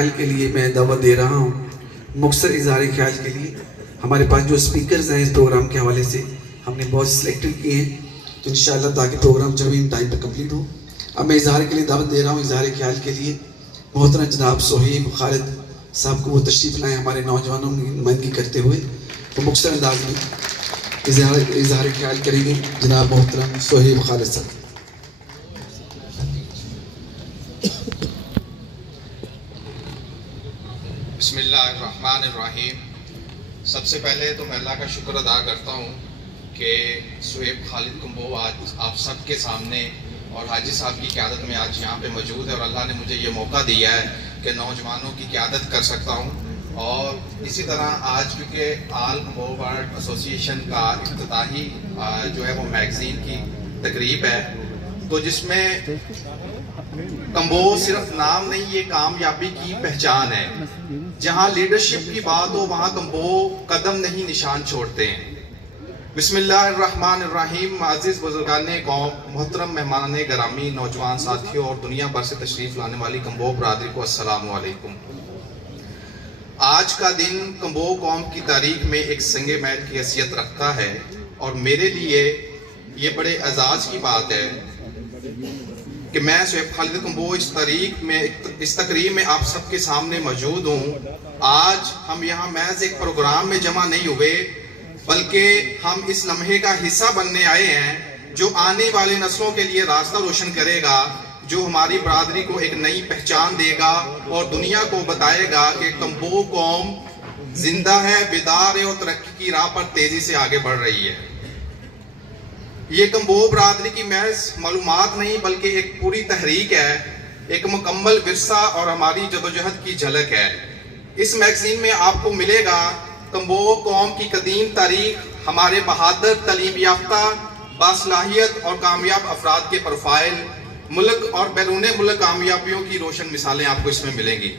ख्याल के लिए मैं दावत दे रहा हूँ। मुख्तसर इजहार ख्याल के लिए हमारे पास जो स्पीकर्स हैं इस प्रोग्राम के हवाले से हमने बहुत सिलेक्टेड किए हैं, तो इंशाअल्लाह ताकि प्रोग्राम जब इन टाइम पर कंप्लीट हो। अब मैं इजहार के लिए दावत दे रहा हूँ। इजहार ख्याल के लिए मोहतरम जनाब सोहेब खालिद साहब को वो तशरीफ़ लाएँ हमारे नौजवानों की नुमाइंदगी करते हुए। तो मुख्तसर अंदाज में इजहार ख्याल करेंगे जनाब मोहतरम सोहेब खालिद साहब। बिस्मिल्लाहिर्रहमानिर्रहीम। सबसे पहले तो मैं अल्लाह का शुक्र अदा करता हूँ कि सोहेब खालिद कुंबो आज आप सबके सामने और हाजी साहब की क़यादत में आज यहाँ पे मौजूद है, और अल्लाह ने मुझे ये मौका दिया है कि नौजवानों की क़यादत कर सकता हूँ। और इसी तरह आज क्योंकि आल कुंबो वर्ल्ड एसोसिएशन का इफ्तिताही जो है वो मैगज़ीन की तकरीब है, तो जिसमें कुंबो सिर्फ नाम नहीं, ये कामयाबी की पहचान है। जहाँ लीडरशिप की बात हो वहाँ कुंबो कदम नहीं निशान छोड़ते हैं। बिस्मिल्लाहिर्रहमानिर्रहीम। अज़ीज़ बुज़ुर्गाने कौम, मोहतरम मेहमानाने गिरामी, नौजवान साथियों और दुनिया भर से तशरीफ़ लाने वाली कुंबो बरादरी को अस्सलामु अलैकुम। आज का दिन कुंबो कौम की तारीख में एक संगे मैल की हैसियत रखता है, और मेरे लिए ये बड़े एजाज़ की बात है कि मैं सोहेब खालिद कुंबो इस तकरीब में आप सबके सामने मौजूद हूँ। आज हम यहाँ महज एक प्रोग्राम में जमा नहीं हुए, बल्कि हम इस लम्हे का हिस्सा बनने आए हैं जो आने वाले नस्लों के लिए रास्ता रोशन करेगा, जो हमारी बरादरी को एक नई पहचान देगा और दुनिया को बताएगा कि कुंबो कौम जिंदा है, बेदार है और तरक्की की राह पर तेजी से आगे बढ़ रही है। ये कुंबो बरादरी की महज मालूमात नहीं बल्कि एक पूरी तहरीक है, एक मुकम्मल विरसा और हमारी जदोजहद की झलक है। इस मैगजीन में आपको मिलेगा कुंबो कौम की कदीम तारीख, हमारे बहादुर, तलीम याफ्ता, बासलाहियत और कामयाब अफराद के प्रोफाइल, मुल्क और बैरून मुल्क कामयाबियों की रोशन मिसालें आपको इसमें मिलेंगी,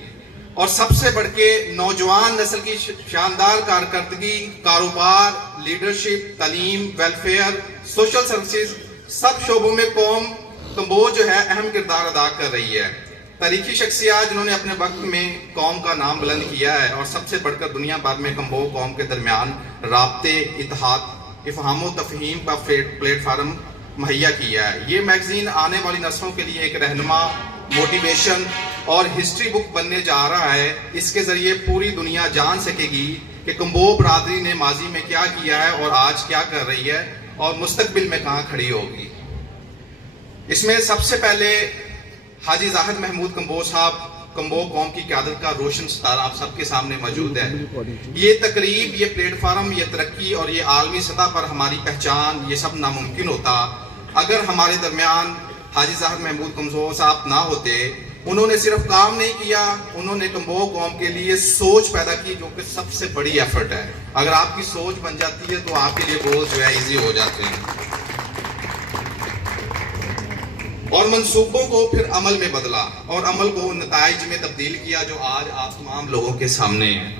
और सबसे बढ़ के नौजवान नस्ल की शानदार कारकर्दगी, कारोबार, लीडरशिप, तालीम, वेलफेयर, सोशल सर्विसेज, सब शोबों में कौम कुंबो जो है अहम किरदार अदा कर रही है। तारीखी शख्सियत जिन्होंने अपने वक्त में कौम का नाम बुलंद किया है, और सबसे बढ़कर दुनिया भर में कुंबो कौम के दरमियान राब्ते, इत्तेहाद, इफ़हाम व तफ़हीम का प्लेटफार्म मुहैया किया है। ये मैगजीन आने वाली नस्लों के लिए एक रहनुमा, मोटिवेशन और हिस्ट्री बुक बनने जा रहा है। इसके ज़रिए पूरी दुनिया जान सकेगी कि कुंबो बरादरी ने माजी में क्या किया है और आज क्या कर रही है और मुस्तकबिल में कहाँ खड़ी होगी। इसमें सबसे पहले हाजी जाहिद महमूद कुंबो साहब, कुंबो कौम की क़यादत का रोशन सितारा आप सबके सामने मौजूद है। ये तकरीब, ये प्लेटफार्म, ये तरक्की और ये आलमी सतह पर हमारी पहचान, ये सब नामुमकिन होता अगर हमारे दरमियान हाजी जाहिद महमूद कुंबो साहब ना होते। उन्होंने सिर्फ काम नहीं किया, उन्होंने कुंबो कौम के लिए सोच पैदा की, जो कि सबसे बड़ी एफर्ट है। अगर आपकी सोच बन जाती है तो आपके लिए गोल जो है ईजी हो जाते हैं, और मंसूबों को फिर अमल में बदला और अमल को नताइज में तब्दील किया, जो आज आप तमाम लोगों के सामने है।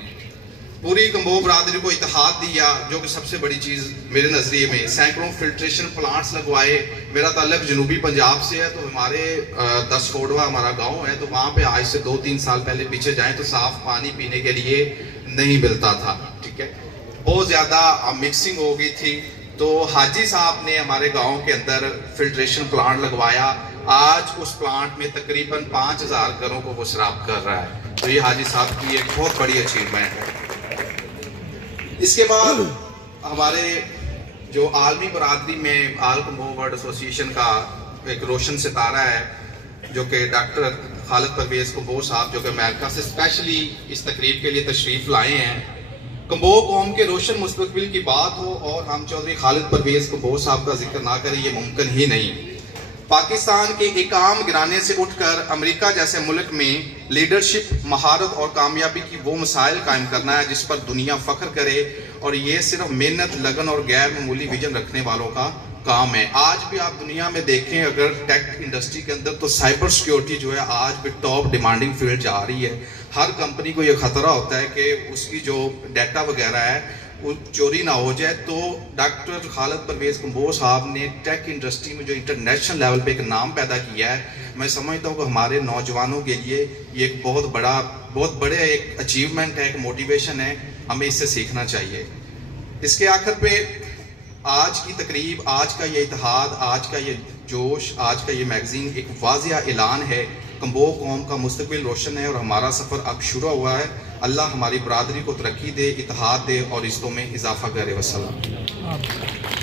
पूरी कुंबो बरादरी को इत्तेहाद दिया, जो कि सबसे बड़ी चीज़ मेरे नज़रिए में। सैकड़ों फिल्ट्रेशन प्लांट्स लगवाए। मेरा ताल्लुक जनूबी पंजाब से है, तो हमारे 10 फोड़वा हमारा गांव है, तो वहाँ पे आज से 2-3 साल पहले पीछे जाएं तो साफ़ पानी पीने के लिए नहीं मिलता था। ठीक है, बहुत ज़्यादा मिक्सिंग हो गई थी। तो हाजी साहब ने हमारे गांव के अंदर फिल्ट्रेशन प्लांट लगवाया। आज उस प्लांट में तकरीबन 5000 घरों को वो शराब कर रहा है। तो ये हाजी साहब की एक बहुत बड़ी अचीवमेंट है। इसके बाद हमारे जो आलमी बरादरी में आल कुंबो वर्ल्ड एसोसिएशन का एक रोशन सितारा है, जो कि डॉक्टर खालिद परवेज कुंबो साहब, जो कि अमेरिका से स्पेशली इस तकरीब के लिए तशरीफ़ लाए हैं। कुंबो कौम के रोशन मुस्तकबिल की बात हो और हम चौधरी खालिद परवेज कुंबो साहब का जिक्र ना करें, ये मुमकिन ही नहीं। पाकिस्तान के एक आम गिराने से उठकर अमेरिका जैसे मुल्क में लीडरशिप, महारत और कामयाबी की वो मिसाइल कायम करना है जिस पर दुनिया फ़ख्र करे, और ये सिर्फ मेहनत, लगन और गैर मामूली विजन रखने वालों का काम है। आज भी आप दुनिया में देखें अगर टेक इंडस्ट्री के अंदर, तो साइबर सिक्योरिटी जो है आज भी टॉप डिमांडिंग फील्ड जा रही है। हर कंपनी को ये खतरा होता है कि उसकी जो डाटा वगैरह है चोरी ना हो जाए। तो डॉक्टर खालिद परवेज़ कंबोज साहब ने टेक इंडस्ट्री में जो इंटरनेशनल लेवल पे एक नाम पैदा किया है, मैं समझता हूँ कि हमारे नौजवानों के लिए ये एक बहुत बड़े एक अचीवमेंट है, एक मोटिवेशन है, हमें इससे सीखना चाहिए। इसके आखिर पे आज की तकरीब, आज का ये इत्तेहाद, आज का ये जोश, आज का ये मैगज़ीन एक वाज़िया ऐलान है, कंबो कौम का मुस्तकबिल रोशन है और हमारा सफ़र अब शुरू हुआ है। अल्लाह हमारी बरादरी को तरक्की दे, इत्तेहाद दे और रिश्तों में इजाफ़ा करे। वस्सलाम।